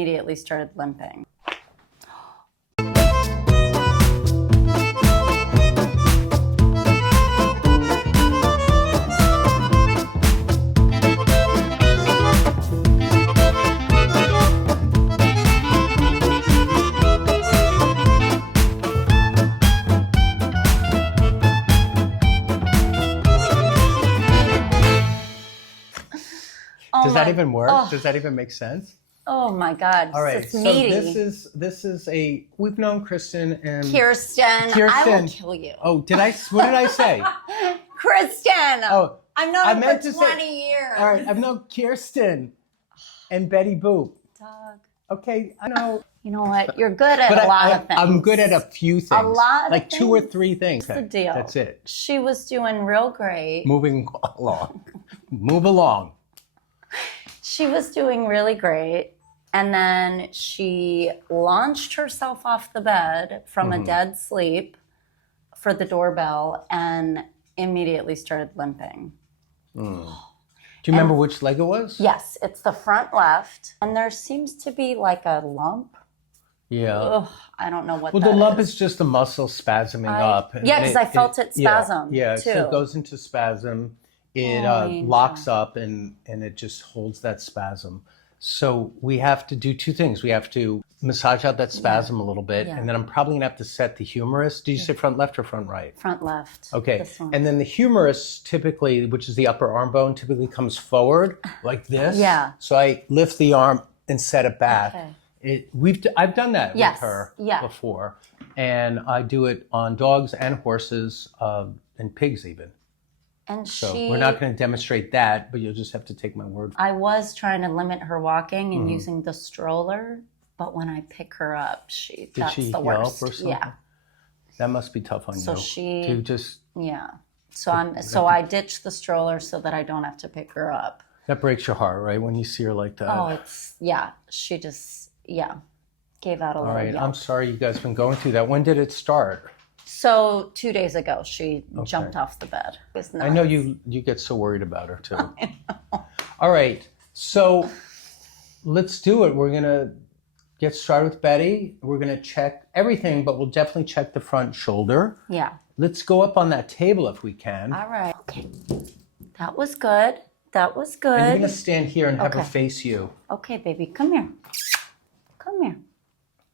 immediately started limping. Does that even work? Oh. Does that even make sense? Oh my God. All right. It's so meaty. this is a, we've known Kristen and Kirsten. I will kill you. Oh, what did I say? Kristen. Oh, I've known her for 20 years. All right. I've known Kirsten and Betty Boop. Dog. Okay. I know. You know what? You're good at a lot of things. I'm good at a few things. A lot of like things. 2 or 3 things. What's the deal? That's it. She was doing real great. Moving along. Move along. She was doing really great. And then she launched herself off the bed from a dead sleep for the doorbell and immediately started limping. Mm. Do you remember which leg it was? Yes, it's the front left. And there seems to be like a lump. Yeah. Ugh, I don't know what that is. Well, the lump is just the muscle spasming up. Yeah, because I felt it spasm Yeah, too. so it goes into spasm. It locks up and it just holds that spasm. So we have to do 2 things. We have to massage out that spasm a little bit, and then I'm probably gonna have to set the humerus. Did you say front left or front right? Front left. Okay, This one. and then the humerus typically, which is the upper arm bone, typically comes forward like this. Yeah. So I lift the arm and set it back. Okay. I've done that with her Yeah. before, and I do it on dogs and horses and pigs even. And So we're not going to demonstrate that, but you'll just have to take my word for it. I was trying to limit her walking and using the stroller, but when I pick her up, that's the yelp worst. or something? Yeah. That must be tough on you. So she to just So I ditched the stroller so that I don't have to pick her up. that breaks your heart, right? When you see her like that. Oh, she just gave out a All little right, yelp. I'm sorry you guys been going through that. When did it start? So 2 days ago, she jumped off the bed. It was nuts. I know you get so worried about her too. All right, so let's do it. We're gonna get started with Betty. We're gonna check everything, but we'll definitely check the front shoulder. Yeah. Let's go up on that table if we can. All right. Okay. That was good. That was good. And you're gonna stand here and have her face you. Okay, baby, come here. Come here.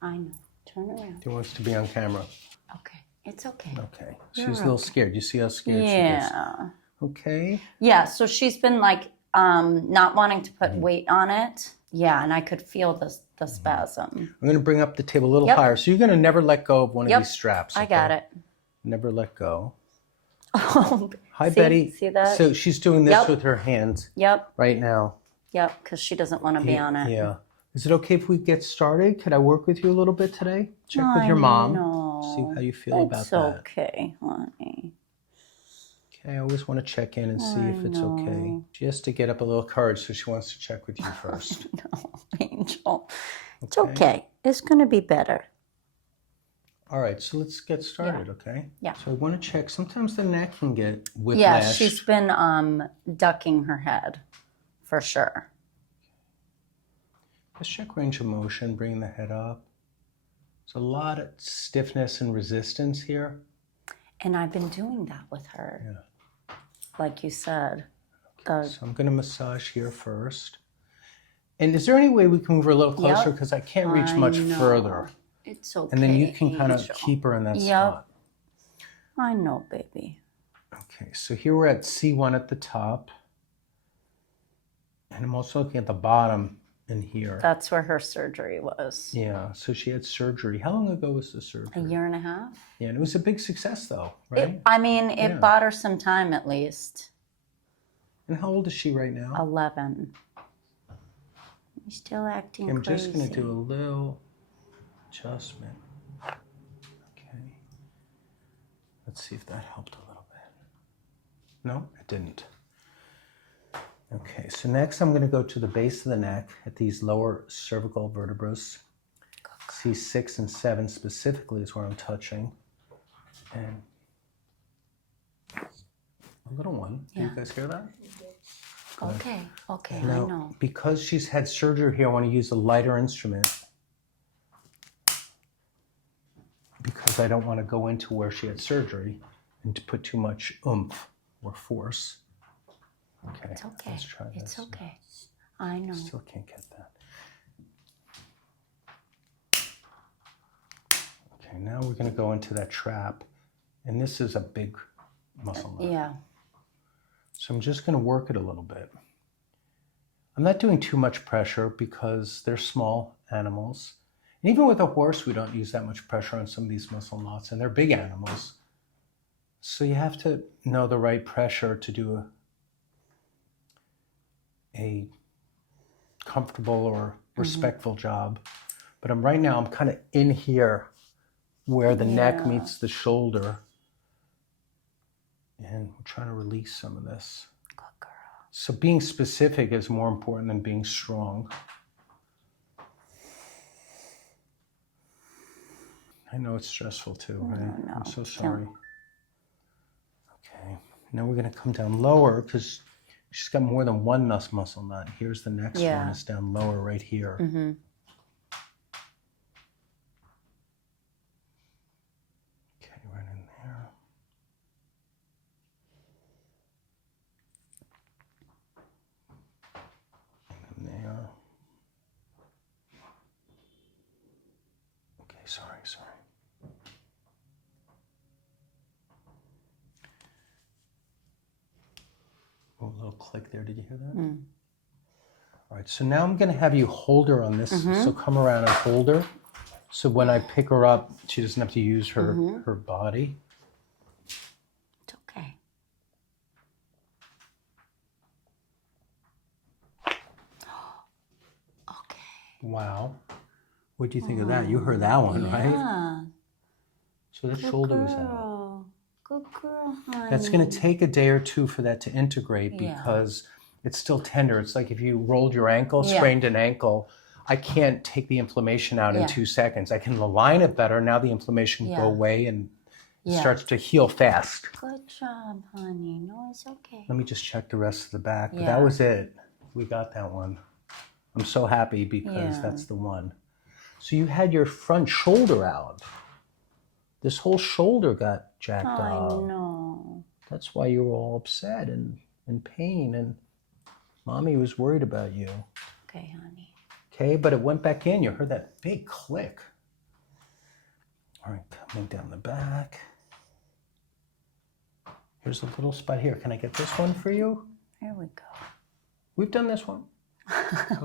I know. Turn around. She wants to be on camera. Okay. It's okay. Okay. She's a little scared. You see how scared she is? Yeah. Okay. Yeah, so she's been like not wanting to put weight on it. Yeah, and I could feel the spasm. I'm going to bring up the table a little higher. So you're going to never let go of one of these straps. I got it. Never let go. Oh, Hi, Betty. See that? So she's doing this with her hands right now. Yep, because she doesn't want to be on it. Yeah. Is it okay if we get started? Could I work with you a little bit today? Check with your mom. See how you feel about that. It's okay, honey. Okay, I always want to check in and see if it's okay. She has to get up a little courage, so she wants to check with you first. No, Angel. It's okay. It's going to be better. All right, so let's get started, okay? Yeah. So I want to check. Sometimes the neck can get whiplash. Yeah, she's been ducking her head, for sure. Let's check range of motion, bringing the head up. There's a lot of stiffness and resistance here. And I've been doing that with her. Yeah. Like you said. Okay, so I'm going to massage here first. And is there any way we can move her a little closer? Because I can't reach much further. It's okay. And then you can kind of keep her in that spot. I know, baby. Okay, so here we're at C1 at the top. And I'm also looking at the bottom in here. That's where her surgery was. Yeah, so she had surgery. How long ago was the surgery? 1.5 years. Yeah, and it was a big success though, right? It bought her some time at least. And how old is she right now? 11. You're still acting I'm crazy. just going to do a little adjustment. Okay. Let's see if that helped a little bit. No, it didn't. Okay, so next I'm going to go to the base of the neck at these lower cervical vertebrae. C6 and 7 specifically is where I'm touching. And a little one. Do you guys hear that? Good. Okay, okay, Now, I know. because she's had surgery here, I want to use a lighter instrument because I don't want to go into where she had surgery and to put too much oomph or force. Okay, It's okay. let's try this. It's okay. I know. Still can't get that. Okay, now we're going to go into that trap. And this is a big muscle knot. Yeah. So I'm just going to work it a little bit. I'm not doing too much pressure because they're small animals. And even with a horse, we don't use that much pressure on some of these muscle knots, and they're big animals. So you have to know the right pressure to do a comfortable or respectful job. But right now I'm kind of in here where the neck meets the shoulder. And we're trying to release some of this. Good girl. So being specific is more important than being strong. I know it's stressful too, right? No. I'm so sorry. Okay, now we're going to come down lower because she's got more than one muscle knot. Here's the next one. It's down lower right here. Mm-hmm. Okay, right in there. And then there. Okay, sorry. Oh, a little click there. Did you hear that? Mm. All right, so now I'm going to have you hold her on this. So come around and hold her. So when I pick her up, she doesn't have to use her, her body. It's okay. Okay. Wow. What do you think of that? You heard that one, right? Yeah. So the shoulder was out. Good girl, honey. That's going to take a day or two for that to integrate because it's still tender. It's like if you rolled your ankle, sprained an ankle, I can't take the inflammation out in 2 seconds. I can align it better. Now the inflammation can go away and it starts to heal fast. Good job, honey. No, it's okay. Let me just check the rest of the back. But that was it. We got that one. I'm so happy because that's the one. So you had your front shoulder out. This whole shoulder got jacked up. I know. That's why you were all upset and in pain, and Mommy was worried about you. Okay, honey. Okay, but it went back in. You heard that big click. All right, coming down the back. Here's a little spot here. Can I get this one for you? Here we go. We've done this one.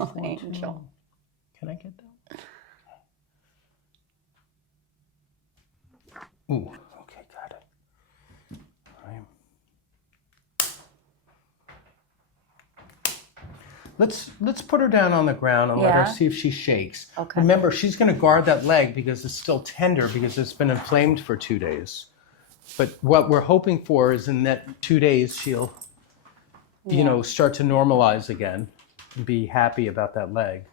Oh, angel. Can I get that? Ooh, okay, got it. All right. Let's put her down on the ground and let her see if she shakes. Okay. Remember, she's going to guard that leg because it's still tender because it's been inflamed for 2 days. But what we're hoping for is in that 2 days she'll, you know, start to normalize again and be happy about that leg.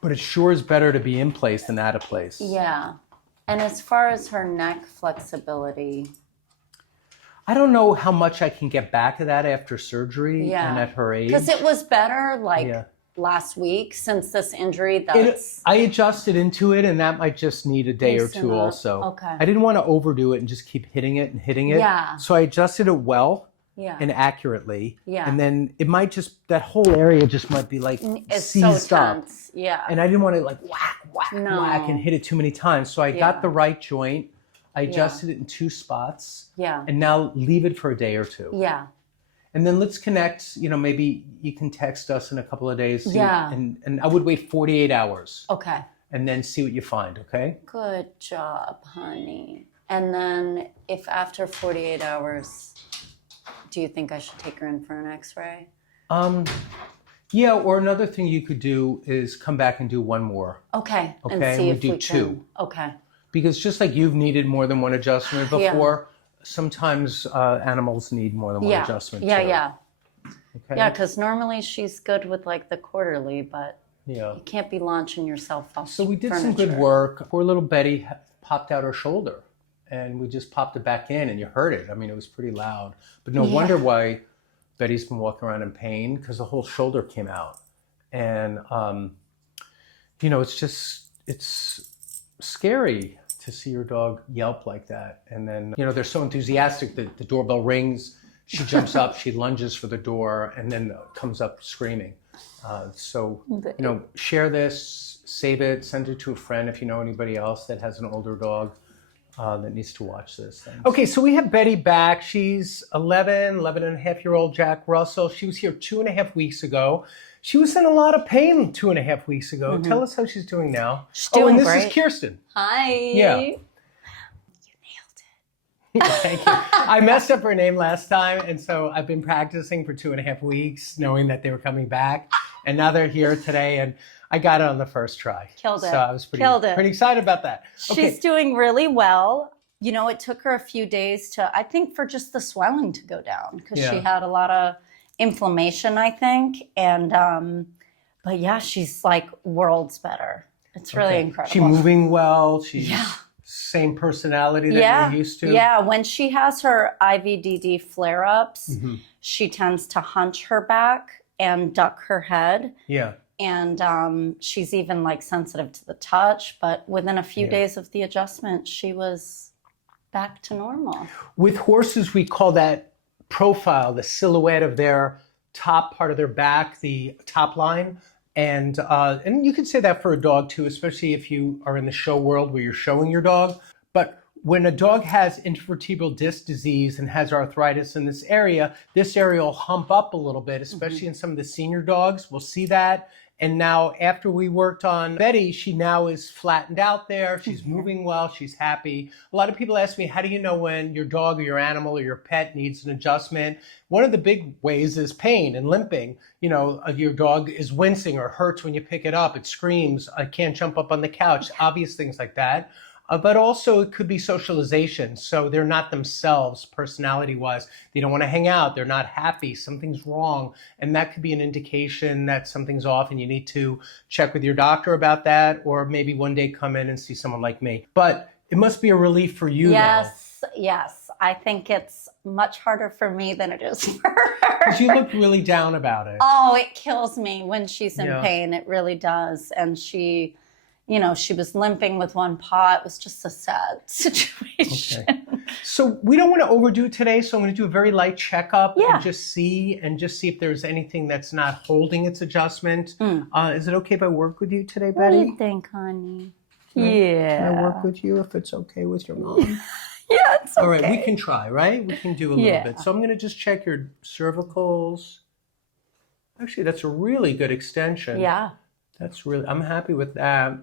But it sure is better to be in place than out of place. Yeah. And as far as her neck flexibility, I don't know how much I can get back of that after surgery and at her age. because it was better last week since this injury. I adjusted into it, and that might just need a day or two also. Okay. I didn't want to overdo it and just keep hitting it and hitting it. Yeah. So I adjusted it well and accurately. Yeah. And then it might just, that whole area just might be like seized up. Tense. Yeah. And I didn't want to like whack and hit it too many times. So I got the right joint. I adjusted it in 2 spots. Yeah. And now leave it for a day or two. Yeah. And then let's connect, you know, maybe you can text us in a couple of days. Yeah. And I would wait 48 hours. Okay. And then see what you find, okay? Good job, honey. And then if after 48 hours, do you think I should take her in for an x-ray? Yeah, or another thing you could do is come back and do one more. Okay. Okay, and see if do we 2. Can. Okay. Because just like you've needed more than one adjustment before, sometimes animals need more than one adjustment too. Yeah. Okay? Yeah, because normally she's good with like the quarterly, but you can't be launching yourself off. So we did some good work. Poor little Betty popped out her shoulder, and we just popped it back in, and you heard it. I mean, it was pretty loud. But no wonder why Betty's been walking around in pain because the whole shoulder came out. And, it's scary to see your dog yelp like that. And then, they're so enthusiastic that the doorbell rings, she jumps up, she lunges for the door, and then comes up screaming. Share this, save it, send it to a friend if you know anybody else that has an older dog that needs to watch this thing. Okay, so we have Betty back. She's 11 and a half-year-old Jack Russell. She was here 2.5 weeks ago. She was in a lot of pain 2.5 weeks ago. Mm-hmm. Tell us how she's doing now. She's doing this great. Is Kirsten. Hi. Yeah. You nailed it. Thank you. I messed up her name last time, and so I've been practicing for 2.5 weeks, knowing that they were coming back, and now they're here today, and I got it on the first try. Killed it. So I was pretty excited about that. Okay. She's doing really well. It took her a few days for just the swelling to go down because she had a lot of inflammation, I think. And, but yeah, she's like worlds better. It's really incredible. She's moving well. She's same personality that you're used to. Yeah. When she has her IVDD flare-ups, she tends to hunch her back and duck her head. Yeah. And she's even like sensitive to the touch, but within a few days of the adjustment, she was back to normal. With horses, we call that profile, the silhouette of their top part of their back, the top line. And you can say that for a dog too, especially if you are in the show world where you're showing your dog. But when a dog has intervertebral disc disease and has arthritis in this area will hump up a little bit, especially in some of the senior dogs. We'll see that. And now after we worked on Betty, she now is flattened out there. She's moving well. She's happy. A lot of people ask me, how do you know when your dog or your animal or your pet needs an adjustment? One of the big ways is pain and limping. Your dog is wincing or hurts when you pick it up. It screams. I can't jump up on the couch. Obvious things like that. But also it could be socialization. So they're not themselves personality-wise. They don't want to hang out. They're not happy. Something's wrong. And that could be an indication that something's off and you need to check with your doctor about that, or maybe one day come in and see someone like me. But it must be a relief for you, Yes. I think it's much harder for me than it is for her. Because you look really down about it. Oh, it kills me when she's in pain. It really does. And she was limping with one paw. It was just a sad situation. Okay. So we don't want to overdo it today, so I'm going to do a very light checkup and just see if there's anything that's not holding its adjustment. Is it okay if I work with you today, Betty? What do you think, honey? Can I work with you if it's okay with your mom? Yeah, it's okay. All right, we can try, right? We can do a little bit. So I'm going to just check your cervicals. Actually, that's a really good extension. Yeah. I'm happy with that.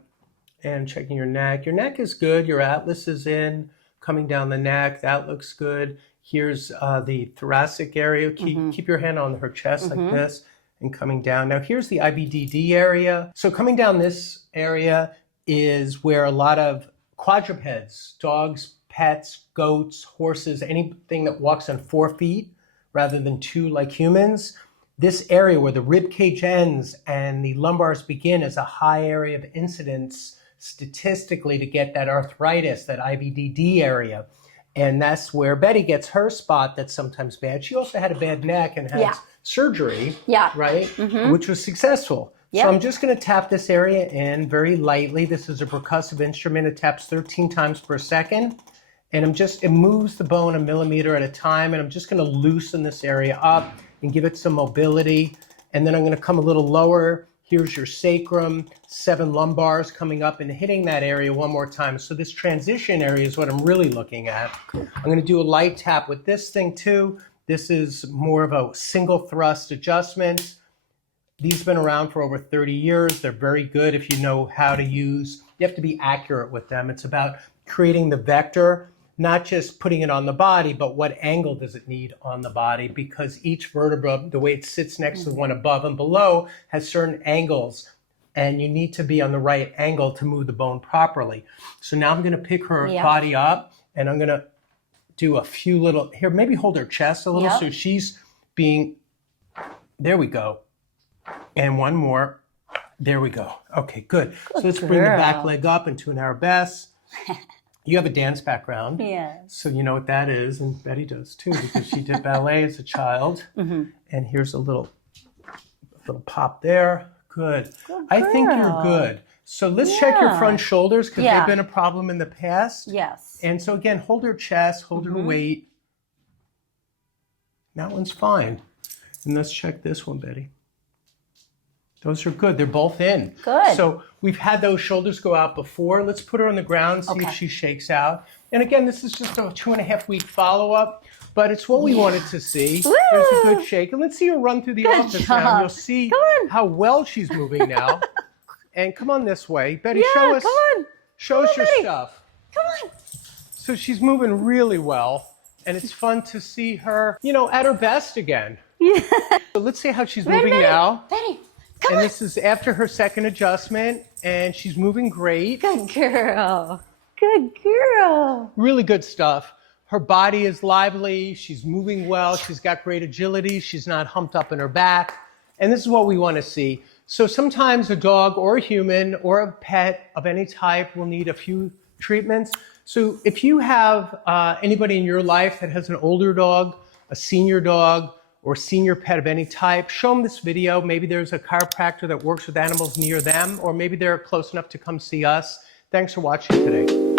And checking your neck. Your neck is good. Your atlas is in, coming down the neck. That looks good. Here's the thoracic area. Keep your hand on her chest like this and coming down. Now here's the IBDD area. So coming down this area is where a lot of quadrupeds, dogs, pets, goats, horses, anything that walks on 4 feet rather than 2 like humans. This area where the rib cage ends and the lumbars begin is a high area of incidence statistically to get that arthritis, that IBDD area. And that's where Betty gets her spot that's sometimes bad. She also had a bad neck and had surgery, right? Which was successful. So I'm just going to tap this area in very lightly. This is a percussive instrument. It taps 13 times per second. And it moves the bone a millimeter at a time. And I'm just going to loosen this area up and give it some mobility. And then I'm going to come a little lower. Here's your sacrum, 7 lumbars coming up and hitting that area one more time. So this transition area is what I'm really looking at. I'm going to do a light tap with this thing too. This is more of a single thrust adjustment. These have been around for over 30 years. They're very good if you know how to use. You have to be accurate with them. It's about creating the vector, not just putting it on the body, but what angle does it need on the body? Because each vertebra, the way it sits next to the one above and below, has certain angles. And you need to be on the right angle to move the bone properly. So now I'm going to pick her body up, and I'm going to do a few little, here, maybe hold her chest a little so she's being, there we go. And one more. There we go. Okay, good. So let's bring the back leg up into an arabesque. You have a dance background. Yes. So you know what that is, and Betty does too, because she did ballet as a child. And here's a little pop there. Good. I think you're good. So let's check your front shoulders, because they've been a problem in the past. Yes. And so again, hold her chest, hold her weight. That one's fine. And let's check this one, Betty. Those are good. They're both in. Good. So we've had those shoulders go out before. Let's put her on the ground, see if she shakes out. And again, this is just a 2.5-week follow-up, but it's what we wanted to see. Woo! There's a good shake. And let's see her run through the office now. And you'll see how well she's moving now. And come on this way. Betty, show us, show us your stuff. Come on. So she's moving really well. And it's fun to see her, you know, at her best again. Yeah. So let's see how she's moving now. Betty, come on. And this is after her second adjustment, and she's moving great. Good girl. Good girl. Really good stuff. Her body is lively. She's moving well. She's got great agility. She's not humped up in her back. And this is what we want to see. So sometimes a dog or a human or a pet of any type will need a few treatments. So if you have anybody in your life that has an older dog, a senior dog, or senior pet of any type, show them this video. Maybe there's a chiropractor that works with animals near them, or maybe they're close enough to come see us. Thanks for watching today.